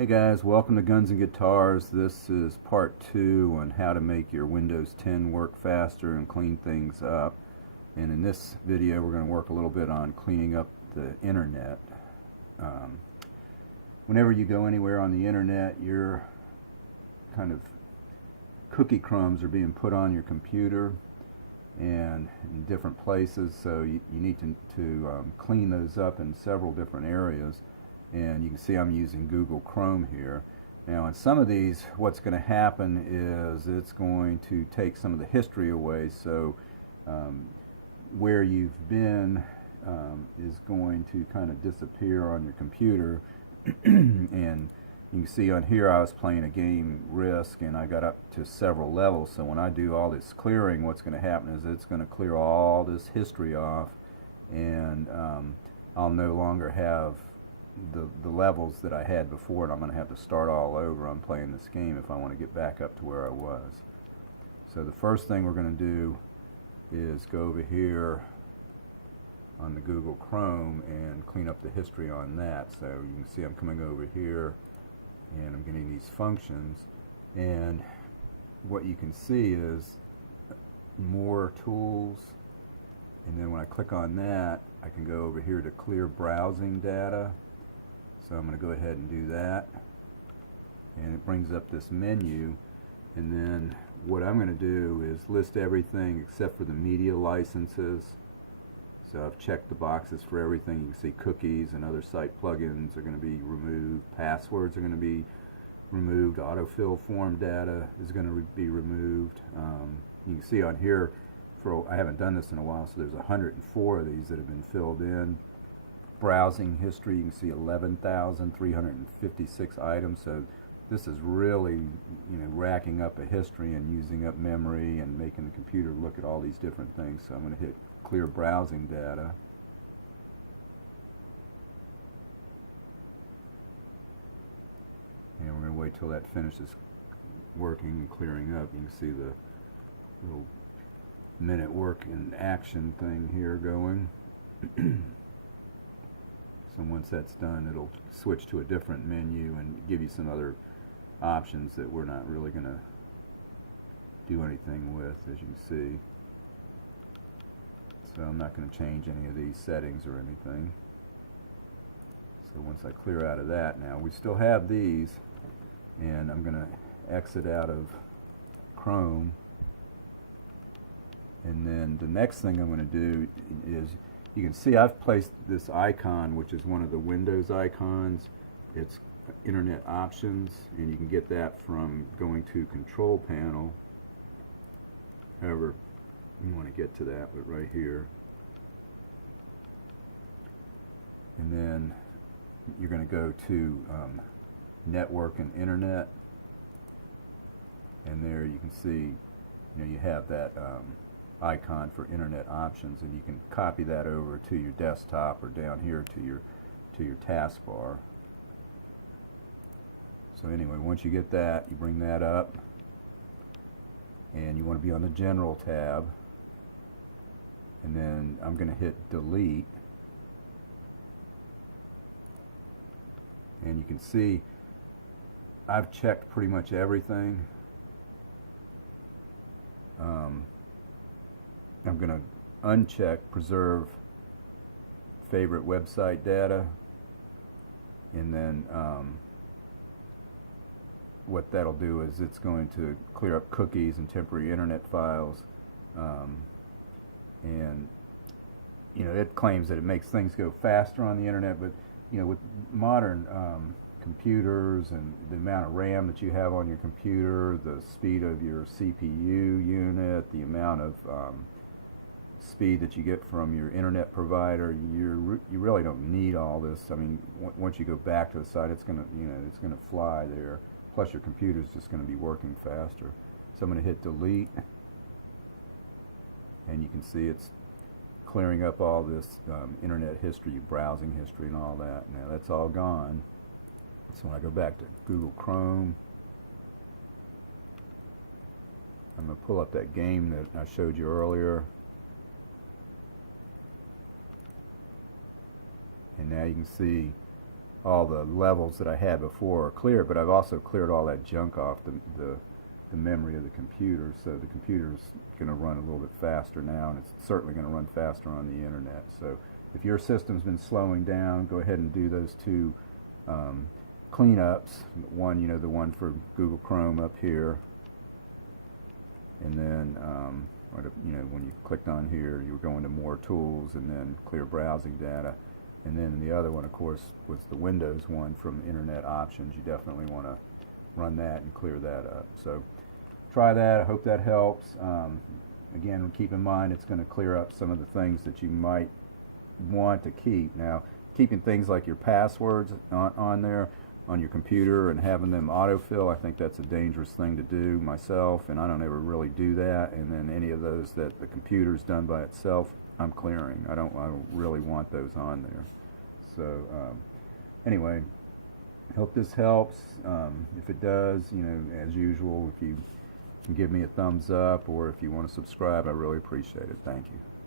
Hey guys, welcome to Guns and Guitars. This is part 2 on how to make your Windows 10 work faster and clean things up. And in this video we're going to work a little bit on cleaning up the internet. Whenever you go anywhere on the internet, your kind of cookie crumbs are being put on your computer and in different places, so you need to clean those up in several different areas. And you can see I'm using Google Chrome here. Now in some of these, what's going to happen is it's going to take some of the history away, so where you've been is going to kind of disappear on your computer. And you can see on here I was playing a game, Risk, and I got up to several levels, so when I do all this clearing, what's going to happen is it's going to clear all this history off, and I'll no longer have the levels that I had before, and I'm going to have to start all over on playing this game if I want to get back up to where I was. So the first thing we're going to do is go over here on the Google Chrome and clean up the history on that. So you can see I'm coming over here and I'm getting these functions, and what you can see is more tools, and then when I click on that I can go over here to clear browsing data. So I'm going to go ahead and do that, and it brings up this menu, and then what I'm going to do is list everything except for the media licenses. So I've checked the boxes for everything. You can see cookies and other site plugins are going to be removed, passwords are going to be removed, autofill form data is going to be removed. You can see on here, I haven't done this in a while, so there's 104 of these that have been filled in. Browsing history, you can see 11,356 items. So this is really, racking up a history and using up memory and making the computer look at all these different things. So I'm going to hit clear browsing data. And we're going to wait till that finishes working and clearing up. You can see the little minute work in action thing here going. So once that's done, it'll switch to a different menu and give you some other options that we're not really going to do anything with, as you can see. So I'm not going to change any of these settings or anything. So once I clear out of that, now we still have these, and I'm going to exit out of Chrome. And then the next thing I'm going to do is, you can see I've placed this icon, which is one of the Windows icons. It's Internet Options, and you can get that from going to Control Panel. However, you want to get to that, but right here. And then you're going to go to Network and Internet, and there you can see, you have that icon for Internet Options, and you can copy that over to your desktop or down here to your taskbar. So anyway, once you get that, you bring that up, and you want to be on the General tab, and then I'm going to hit Delete, and you can see I've checked pretty much everything. I'm going to uncheck Preserve Favorite Website Data, and then what that'll do is it's going to clear up cookies and temporary internet files, and it claims that it makes things go faster on the internet, but with modern computers and the amount of RAM that you have on your computer, the speed of your CPU unit, the amount of speed that you get from your internet provider, you really don't need all this. I mean, once you go back to the site, it's gonna fly there. Plus, your computer's just going to be working faster. So I'm going to hit Delete, and you can see it's clearing up all this internet history, browsing history, and all that. Now that's all gone. So when I go back to Google Chrome, I'm going to pull up that game that I showed you earlier. And now you can see all the levels that I had before are clear, but I've also cleared all that junk off the memory of the computer, so the computer's going to run a little bit faster now, and it's certainly going to run faster on the internet. So if your system's been slowing down, go ahead and do those two cleanups. One, the one for Google Chrome up here, and then when you clicked on here, you were going to more tools and then clear browsing data. And then the other one, of course, was the Windows one from Internet Options. You definitely want to run that and clear that up. So try that. I hope that helps. Again, keep in mind it's going to clear up some of the things that you might want to keep. Now, keeping things like your passwords on there on your computer and having them autofill, I think that's a dangerous thing to do myself, and I don't ever really do that. And then any of those that the computer's done by itself, I'm clearing. I don't really want those on there. So anyway, hope this helps. If it does, as usual, if you can give me a thumbs up, or if you want to subscribe, I really appreciate it. Thank you.